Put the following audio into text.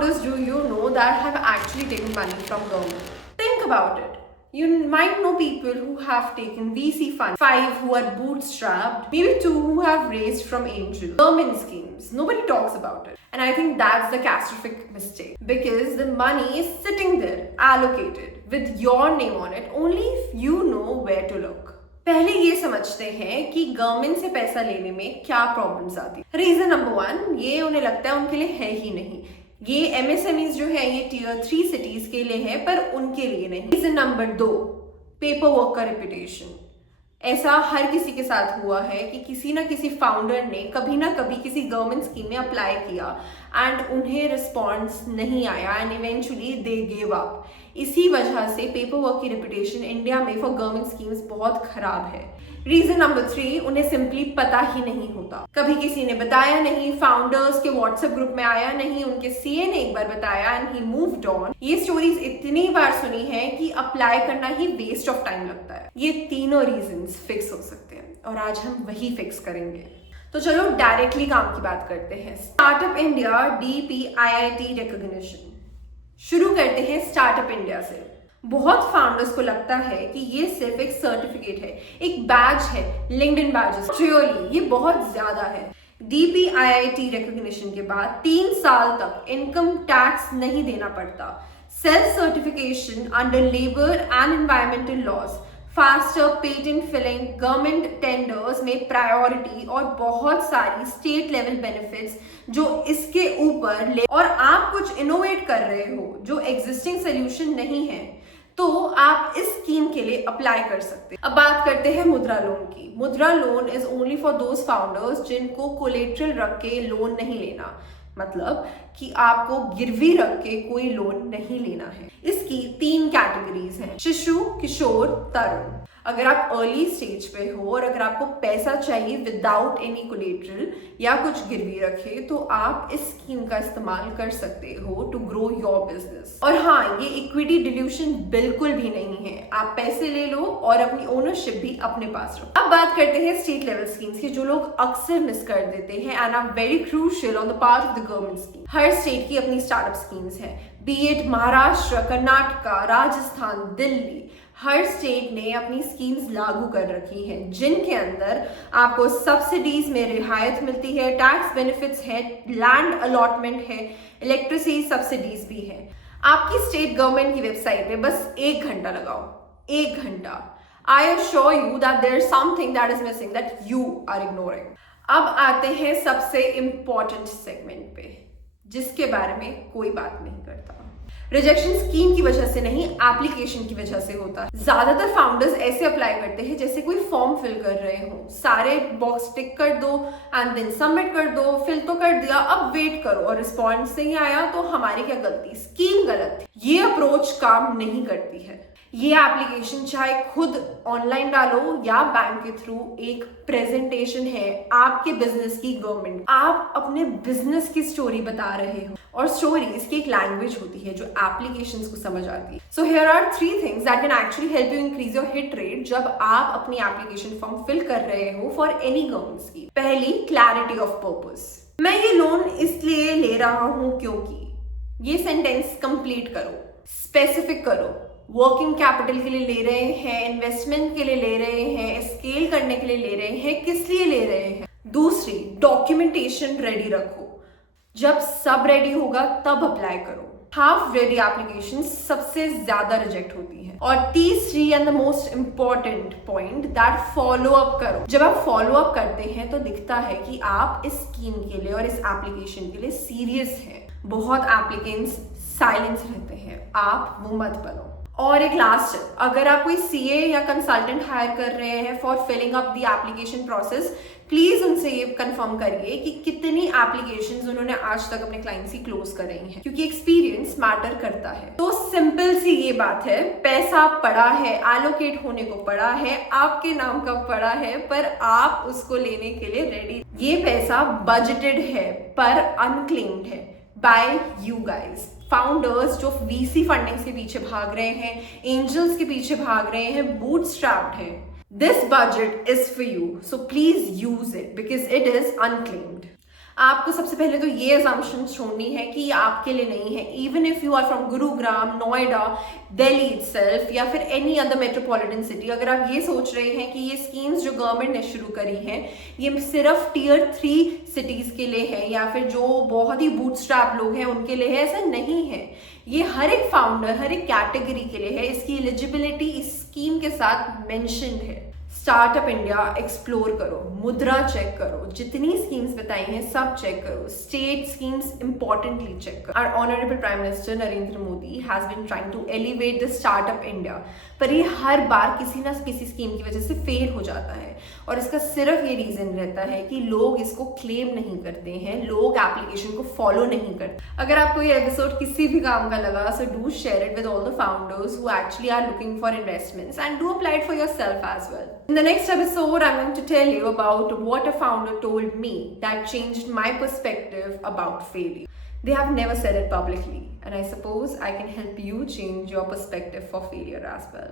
founders do you know that have actually taken money from government? Think about it. You might know people who have taken VC funds, 5 who are bootstrapped, maybe 2 who have raised from angels. Government schemes, nobody talks about it. And I think that's the catastrophic mistake, because the money is sitting there, allocated, with your name on it, only if you know where to look. पहले ये समझते हैं कि government से पैसा लेने में क्या प्रॉब्लम्स आती है। रीजन नंबर 1, ये उन्हें लगता है उनके लिए है ही नहीं। ये एमएसएमईज जो है ये टियर 3 सिटीज के लिए है, पर उनके लिए नहीं। रीजन नंबर 2, पेपर वर्क का रेपुटेशन। ऐसा हर किसी के साथ हुआ है कि किसी ना किसी फाउंडर ने कभी ना कभी किसी गवर्नमेंट स्कीम में अप्लाई किया एंड उन्हें रिस्पॉन्स नहीं आया and eventually they give up. इसी वजह से पेपर वर्क की रेपुटेशन इंडिया में फॉर गवर्नमेंट स्कीम्स बहुत खराब है। रीजन नंबर 3, उन्हें सिंपली पता ही नहीं होता। कभी किसी ने बताया नहीं, फाउंडर्स के व्हाट्सएप ग्रुप में आया नहीं, उनके सीए ने एक बार बताया एंड ही मूव्ड ऑन। ये स्टोरीज इतनी बार सुनी है कि अप्लाई करना ही वेस्ट ऑफ टाइम लगता है। ये तीनों रीजंस फिक्स हो सकते हैं और आज हम वही फिक्स करेंगे। तो चलो डायरेक्टली काम की बात करते हैं। Startup India DPIIT recognition. शुरू करते हैं स्टार्टअप इंडिया से। बहुत फाउंडर्स को लगता है कि ये सिर्फ एक सर्टिफिकेट है, एक बैज है, लिंक्डइन बैजेस। रियली ये बहुत ज्यादा है। DPIIT रिकॉग्निशन के बाद 3 साल तक इनकम टैक्स नहीं देना पड़ता, self certification under labour and environmental laws, faster patent filing, government tenders में प्रायोरिटी और बहुत सारी स्टेट लेवल बेनिफिट्स जो इसके ऊपर ले। और आप कुछ इनोवेट कर रहे हो जो एग्जिस्टिंग सोल्यूशन नहीं है, तो आप इस स्कीम के लिए अप्लाई कर सकते हैं। अब बात करते हैं मुद्रा लोन की। मुद्रा loan is only for those founders जिनको कोलेट्रल रख के लोन नहीं लेना, मतलब कि आपको गिरवी रख के कोई लोन नहीं लेना है। इसकी 3 कैटेगरीज हैं, शिशु, किशोर, तरुण। अगर आप अर्ली स्टेज पे हो और अगर आपको पैसा चाहिए विदाउट एनी कोलेट्रल या कुछ गिरवी रखे, तो आप इस स्कीम का इस्तेमाल कर सकते हो टू ग्रो योर बिजनेस। और हाँ, ये इक्विटी डिल्यूशन बिल्कुल भी नहीं है। आप पैसे ले लो और अपनी ओनरशिप भी अपने पास रखो। अब बात करते हैं स्टेट लेवल स्कीम्स की, जो लोग अक्सर मिस कर देते हैं and are very crucial on the part of the government scheme. हर स्टेट की अपनी स्टार्टअप स्कीम्स हैं, बी इट महाराष्ट्र, कर्नाटका, राजस्थान, दिल्ली। हर स्टेट ने अपनी स्कीम्स लागू कर रखी हैं, जिनके अंदर आपको सब्सिडीज में रियायत मिलती है, टैक्स बेनिफिट्स है, लैंड अलॉटमेंट है, इलेक्ट्रिसिटी सब्सिडीज भी है। आपकी स्टेट गवर्नमेंट की वेबसाइट पे बस 1 घंटा लगाओ, 1 घंटा। I assure you that there is something that is missing that you are ignoring. अब आते हैं सबसे इंपॉर्टेंट सेगमेंट पे, जिसके बारे में कोई बात नहीं करता। रिजेक्शन स्कीम की वजह से नहीं, एप्लीकेशन की वजह से होता है। ज्यादातर फाउंडर्स ऐसे अप्लाई करते हैं जैसे कोई फॉर्म फिल कर रहे हो, सारे बॉक्स टिक कर दो एंड देन सबमिट कर दो, फिल तो कर दिया, अब वेट करो और रिस्पॉन्स नहीं आया तो हमारी क्या गलती, स्कीम गलत थी। ये अप्रोच काम नहीं करती है। ये एप्लीकेशन चाहे खुद ऑनलाइन डालो या बैंक के थ्रू, एक प्रेजेंटेशन है आपके बिजनेस की गवर्नमेंट। आप अपने बिजनेस की स्टोरी बता रहे हो और स्टोरीज की एक लैंग्वेज होती है जो एप्लीकेशंस को समझ आती है। So here are 3 things that can actually help you increase your hit rate जब आप अपनी एप्लीकेशन फॉर्म फिल कर रहे हो फॉर एनी गवर्नमेंट स्कीम। पहली, क्लैरिटी ऑफ पर्पस। मैं ये लोन इसलिए ले रहा हूं क्योंकि। ये सेंटेंस कंप्लीट करो, स्पेसिफिक करो। वर्किंग कैपिटल के लिए ले रहे हैं, इन्वेस्टमेंट के लिए ले रहे हैं, स्केल करने के लिए ले रहे हैं, किस लिए ले रहे हैं। दूसरी, डॉक्यूमेंटेशन रेडी रखो। जब सब रेडी होगा तब अप्लाई करो। हाफ रेडी एप्लीकेशन सबसे ज्यादा रिजेक्ट होती है। और तीसरी and the most important point, that follow up करो। जब आप फॉलो अप करते हैं तो दिखता है कि आप इस स्कीम के लिए और इस एप्लीकेशन के लिए सीरियस हैं। बहुत एप्लीकेंट्स साइलेंस रहते हैं, आप वो मत बनो। और एक लास्ट, अगर आप कोई सीए या कंसल्टेंट हायर कर रहे हैं for filling up the application process, please उनसे ये कंफर्म करिए कि कितनी एप्लीकेशंस उन्होंने आज तक अपने क्लाइंट्स की क्लोज कर रही हैं, क्योंकि एक्सपीरियंस मैटर करता है। तो सिंपल सी ये बात है, पैसा पड़ा है, एलोकेट होने को पड़ा है, आपके नाम का पड़ा है, पर आप उसको लेने के लिए रेडी। ये पैसा बजटेड है पर अनक्लेम्ड है बाय यू गाइज। फाउंडर्स जो वीसी फंडिंग के पीछे भाग रहे हैं, एंजल्स के पीछे भाग रहे हैं, बूटस्ट्रैप्ड हैं। This budget is for you, so please use it because it is unclaimed. आपको सबसे पहले तो ये असम्पशन छोड़नी है कि ये आपके लिए नहीं है। Even if you are from Gurugram, Noida, Delhi itself या फिर एनी अदर मेट्रोपॉलिटन सिटी, अगर आप ये सोच रहे हैं कि ये स्कीम्स जो गवर्नमेंट ने शुरू करी हैं ये सिर्फ टियर 3 सिटीज के लिए है या फिर जो बहुत ही बूटस्ट्रैप लोग हैं उनके लिए है, ऐसा नहीं है। ये हर एक फाउंडर, हर एक कैटेगरी के लिए है। इसकी एलिजिबिलिटी इस स्कीम के साथ मेंशन्ड है। स्टार्टअप इंडिया एक्सप्लोर करो, मुद्रा चेक करो, जितनी स्कीम्स बताई हैं सब चेक करो, स्टेट स्कीम्स इंपॉर्टेंटली चेक करो। Our honourable prime minister Narendra Modi has been trying to elevate the startup India, पर ये हर बार किसी ना किसी स्कीम की वजह से फेल हो जाता है और इसका सिर्फ ये रीजन रहता है कि लोग इसको क्लेम नहीं करते हैं, लोग एप्लीकेशन को फॉलो नहीं करते। अगर आपको ये एपिसोड किसी भी काम का लगा, so do share it with all the founders who actually are looking for investments and do apply it for yourself as well. In the next episode, I'm going to tell you about what a founder told me that changed my perspective about failure. They have never said it publicly, and I suppose I can help you change your perspective for failure as well.